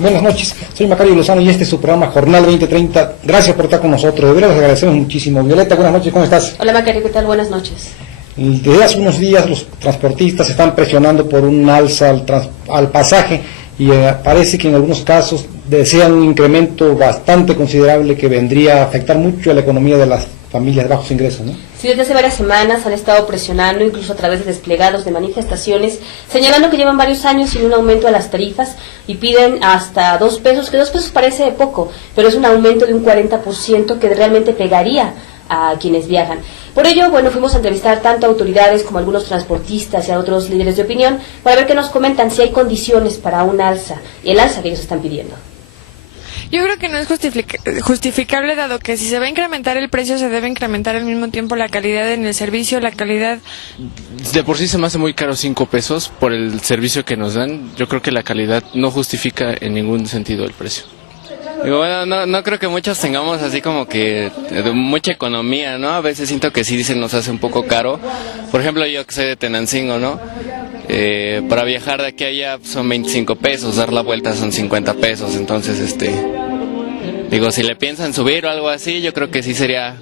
Buenas noches, soy Macario Lozano y este es su programa Jornal 2030. Gracias por estar con nosotros, de verdad les agradecemos muchísimo. Violeta, buenas noches, ¿cómo estás? Hola Macario, ¿qué tal? Buenas noches. Desde hace unos días los transportistas están presionando por un alza al pasaje y parece que en algunos casos desean un incremento bastante considerable que vendría a afectar mucho a la economía de las familias de bajos ingresos, ¿no? Sí, desde hace varias semanas han estado presionando, incluso a través de desplegados de manifestaciones, señalando que llevan varios años sin un aumento a las tarifas y piden hasta 2 pesos, que 2 pesos parece poco, pero es un aumento de un 40% que realmente pegaría a quienes viajan. Por ello, bueno, fuimos a entrevistar tanto a autoridades como a algunos transportistas y a otros líderes de opinión para ver qué nos comentan si hay condiciones para un alza, y el alza que ellos están pidiendo. Yo creo que no es justificable, dado que si se va a incrementar el precio, se debe incrementar al mismo tiempo la calidad en el servicio, la calidad. De por sí se me hace muy caro 5 pesos por el servicio que nos dan. Yo creo que la calidad no justifica en ningún sentido el precio. Digo, bueno, no creo que muchos tengamos así como que mucha economía, ¿no? A veces siento que sí se nos hace un poco caro. Por ejemplo, yo que soy de Tenancingo, ¿no? Para viajar de aquí a allá son 25 pesos, dar la vuelta son 50 pesos, entonces, digo, si le piensan subir o algo así, yo creo que sí sería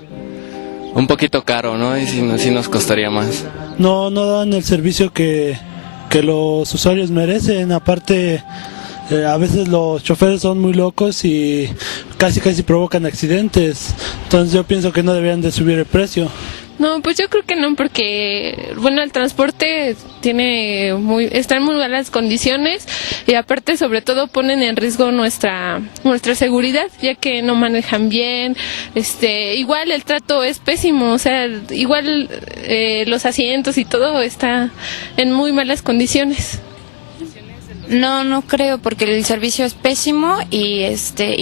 un poquito caro, ¿no? Y sí nos costaría más. No dan el servicio que los usuarios merecen, aparte... a veces los choferes son muy locos y casi provocan accidentes, entonces yo pienso que no deberían de subir el precio. No, pues yo creo que no, porque, bueno, el transporte está en muy malas condiciones y aparte, sobre todo, ponen en riesgo nuestra seguridad, ya que no manejan bien, igual el trato es pésimo, o sea, igual los asientos y todo está en muy malas condiciones. No creo, porque el servicio es pésimo y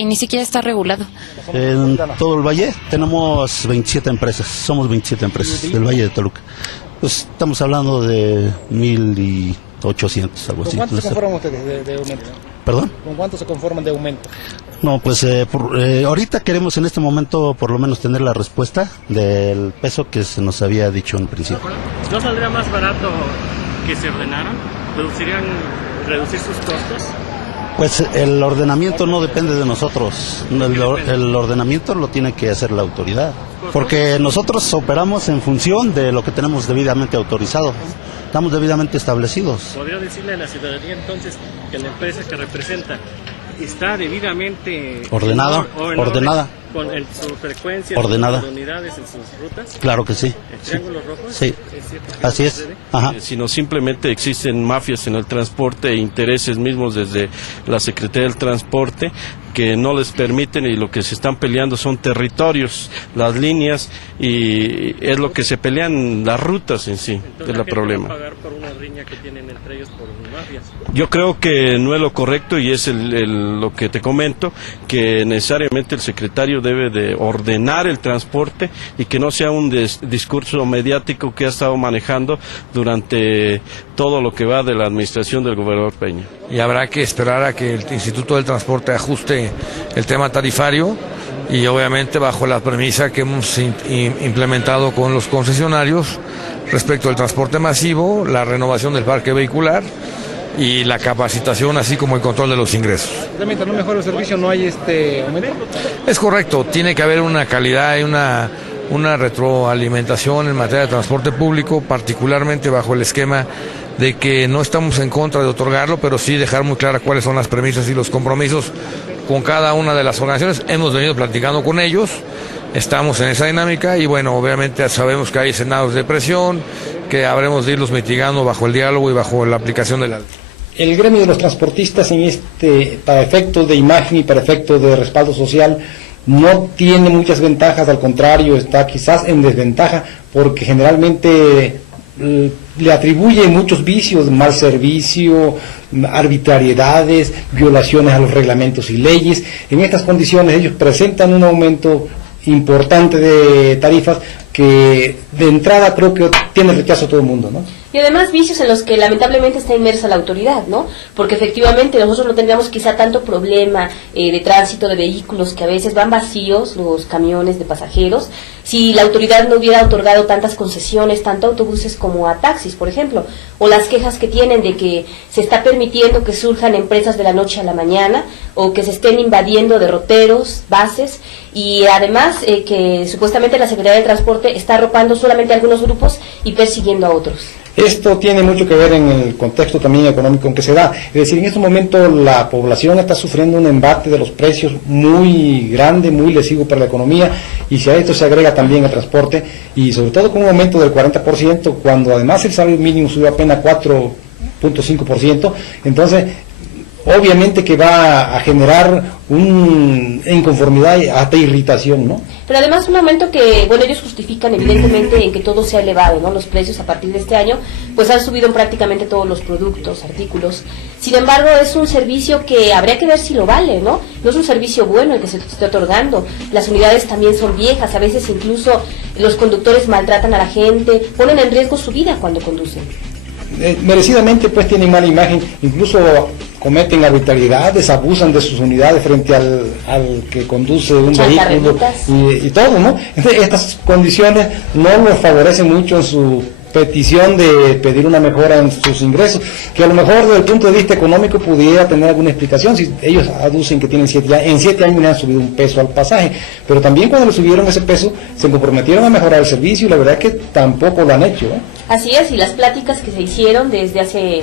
ni siquiera está regulado. En todo el valle tenemos 27 empresas, somos 27 empresas del Valle de Toluca. Pues estamos hablando de 1,800, algo así. ¿Con cuánto se conforman ustedes de aumento? ¿Perdón? ¿Con cuánto se conforman de aumento? No, pues ahorita queremos en este momento por lo menos tener la respuesta del peso que se nos había dicho en principio. ¿No saldría más barato que se ordenaran? ¿Reducir sus costos? Pues el ordenamiento no depende de nosotros, el ordenamiento lo tiene que hacer la autoridad, porque nosotros operamos en función de lo que tenemos debidamente autorizado, estamos debidamente establecidos. ¿Podría decirle a la ciudadanía entonces que la empresa que representa está debidamente ordenada, en su frecuencia, ordenada, en sus unidades, en sus rutas? Claro que sí. ¿El triángulo rojo? Sí, así es. Ajá. Sino simplemente existen mafias en el transporte e intereses mismos desde la Secretaría del Transporte que no les permiten, y lo que se están peleando son territorios, las líneas, y es lo que se pelean las rutas en sí. Entonces, es el problema. ¿Va a pagar por una riña que tienen entre ellos por mafias? Yo creo que no es lo correcto, y es lo que te comento, que necesariamente el secretario debe de ordenar el transporte y que no sea un discurso mediático que ha estado manejando durante todo lo que va de la administración del gobernador Peña. Y habrá que esperar a que el Instituto del Transporte ajuste el tema tarifario, y obviamente bajo la premisa que hemos implementado con los concesionarios respecto al transporte masivo, la renovación del parque vehicular y la capacitación, así como el control de los ingresos. ¿Realmente no mejora el servicio, no hay aumento? Es correcto, tiene que haber una calidad y una retroalimentación en materia de transporte público, particularmente bajo el esquema de que no estamos en contra de otorgarlo, pero sí dejar muy claras cuáles son las premisas y los compromisos con cada una de las organizaciones. Hemos venido platicando con ellos, estamos en esa dinámica y bueno, obviamente sabemos que hay escenarios de presión, que habremos de irlos mitigando bajo el diálogo y bajo la aplicación de la ley. El gremio de los transportistas para efectos de imagen y para efectos de respaldo social no tiene muchas ventajas, al contrario, está quizás en desventaja, porque generalmente le atribuye muchos vicios, mal servicio, arbitrariedades, violaciones a los reglamentos y leyes. En estas condiciones ellos presentan un aumento importante de tarifas que de entrada creo que tiene rechazo a todo el mundo, ¿no? Y además vicios en los que lamentablemente está inmersa la autoridad, ¿no? Porque efectivamente nosotros no tendríamos quizá tanto problema de tránsito de vehículos que a veces van vacíos, los camiones de pasajeros, si la autoridad no hubiera otorgado tantas concesiones, tanto a autobuses como a taxis, por ejemplo, o las quejas que tienen de que se está permitiendo que surjan empresas de la noche a la mañana, o que se estén invadiendo derroteros, bases, y además que supuestamente la Secretaría de Transporte está arropando solamente a algunos grupos y persiguiendo a otros. Esto tiene mucho que ver en el contexto también económico en que se da. Es decir, en este momento la población está sufriendo un embate de los precios muy grande, muy lesivo para la economía, y si a esto se agrega también el transporte, y sobre todo con un aumento del 40%, cuando además el salario mínimo subió apenas 4.5%, entonces obviamente que va a generar una inconformidad y hasta irritación, ¿no? Pero además un aumento que, bueno, ellos justifican evidentemente en que todo se ha elevado, ¿no? Los precios a partir de este año, pues han subido en prácticamente todos los productos, artículos. Sin embargo, es un servicio que habría que ver si lo vale, ¿no? No es un servicio bueno el que se esté otorgando. Las unidades también son viejas, a veces incluso los conductores maltratan a la gente, ponen en riesgo su vida cuando conducen. Merecidamente pues tienen mala imagen, incluso cometen arbitrariedades, abusan de sus unidades frente al que conduce un vehículo y todo, ¿no? Entonces, estas condiciones no nos favorecen mucho en su petición de pedir una mejora en sus ingresos, que a lo mejor desde el punto de vista económico pudiera tener alguna explicación, si ellos aducen que tienen 7 años, en 7 años le han subido un peso al pasaje, pero también cuando le subieron ese peso se comprometieron a mejorar el servicio y la verdad es que tampoco lo han hecho, ¿eh? Así es, y las pláticas que se hicieron desde hace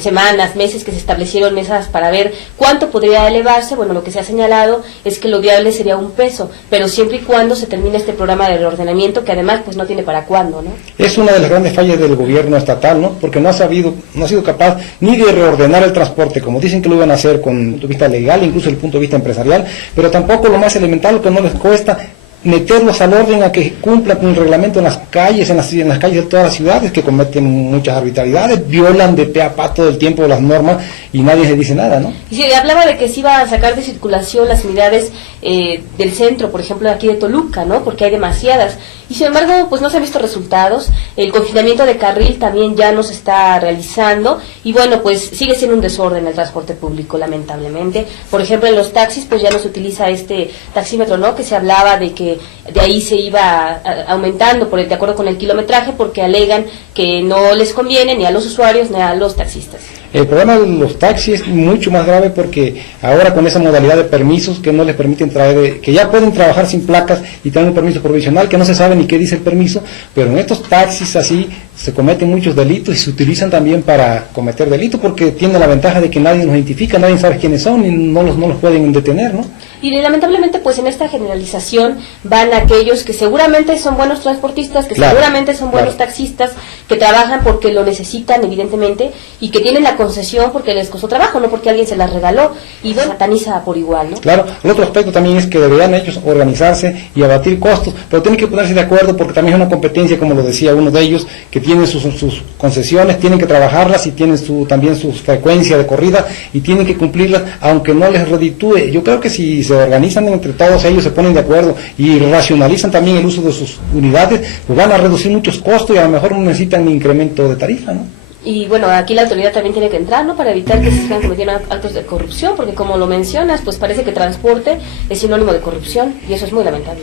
semanas, meses, que se establecieron mesas para ver cuánto podría elevarse, bueno, lo que se ha señalado es que lo viable sería un peso, pero siempre y cuando se termine este programa de reordenamiento, que además pues no tiene para cuándo, ¿no? Es una de las grandes fallas del gobierno estatal, ¿no? Porque no ha sido capaz ni de reordenar el transporte, como dicen que lo iban a hacer con el punto de vista legal, incluso el punto de vista empresarial, pero tampoco lo más elemental, lo que no les cuesta, meterlos al orden a que cumplan con el reglamento en las calles, en las calles de todas las ciudades, que cometen muchas arbitrariedades, violan de pe a pa todo el tiempo las normas y nadie se dice nada, ¿no? Y se hablaba de que se iba a sacar de circulación las unidades del centro, por ejemplo, aquí de Toluca, ¿no? Porque hay demasiadas. Y sin embargo, pues no se han visto resultados. El confinamiento de carril también ya no se está realizando. Y bueno, pues sigue siendo un desorden el transporte público, lamentablemente. Por ejemplo, en los taxis, pues ya no se utiliza este taxímetro, ¿no? Que se hablaba de que de ahí se iba aumentando de acuerdo con el kilometraje, porque alegan que no les conviene ni a los usuarios ni a los taxistas. El problema de los taxis es mucho más grave porque ahora con esa modalidad de permisos que no les permiten traer, que ya pueden trabajar sin placas y tienen un permiso provisional que no se sabe ni qué dice el permiso, pero en estos taxis así se cometen muchos delitos y se utilizan también para cometer delitos porque tienen la ventaja de que nadie los identifica, nadie sabe quiénes son y no los pueden detener, ¿no? Y lamentablemente pues en esta generalización van aquellos que seguramente son buenos transportistas, que seguramente son buenos taxistas, que trabajan porque lo necesitan evidentemente y que tienen la concesión porque les costó trabajo, no porque alguien se las regaló, y sataniza por igual, ¿no? Claro, el otro aspecto también es que deberían ellos organizarse y abatir costos, pero tienen que ponerse de acuerdo porque también es una competencia, como lo decía uno de ellos, que tienen sus concesiones, tienen que trabajarlas y tienen también su frecuencia de corrida y tienen que cumplirlas aunque no les reditúe. Yo creo que si se organizan entre todos ellos, se ponen de acuerdo y racionalizan también el uso de sus unidades, pues van a reducir muchos costos y a lo mejor no necesitan ni incremento de tarifa, ¿no? Y bueno, aquí la autoridad también tiene que entrar, ¿no? Para evitar que se sigan cometiendo actos de corrupción, porque como lo mencionas, pues parece que transporte es sinónimo de corrupción y eso es muy lamentable.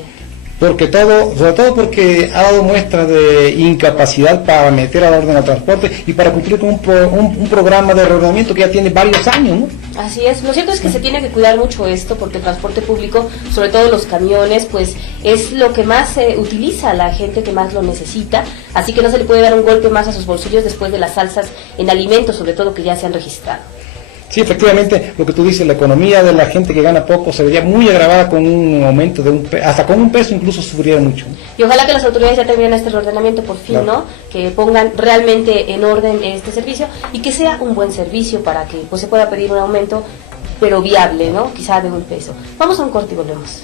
Porque sobre todo porque ha dado muestras de incapacidad para meter al orden al transporte y para cumplir con un programa de reordenamiento que ya tiene varios años, ¿no? Así es, lo cierto es que se tiene que cuidar mucho esto porque el transporte público, sobre todo los camiones, pues es lo que más utiliza la gente que más lo necesita, así que no se le puede dar un golpe más a sus bolsillos después de las alzas en alimentos, sobre todo que ya se han registrado. Sí, efectivamente, lo que tú dices, la economía de la gente que gana poco se vería muy agravada con un aumento de hasta con un peso incluso sufriría mucho. Y ojalá que las autoridades ya terminen este reordenamiento por fin, claro, ¿no? Que pongan realmente en orden este servicio y que sea un buen servicio para que pues se pueda pedir un aumento, pero viable, ¿no? Quizá de un peso. Vamos a un corte y volvemos.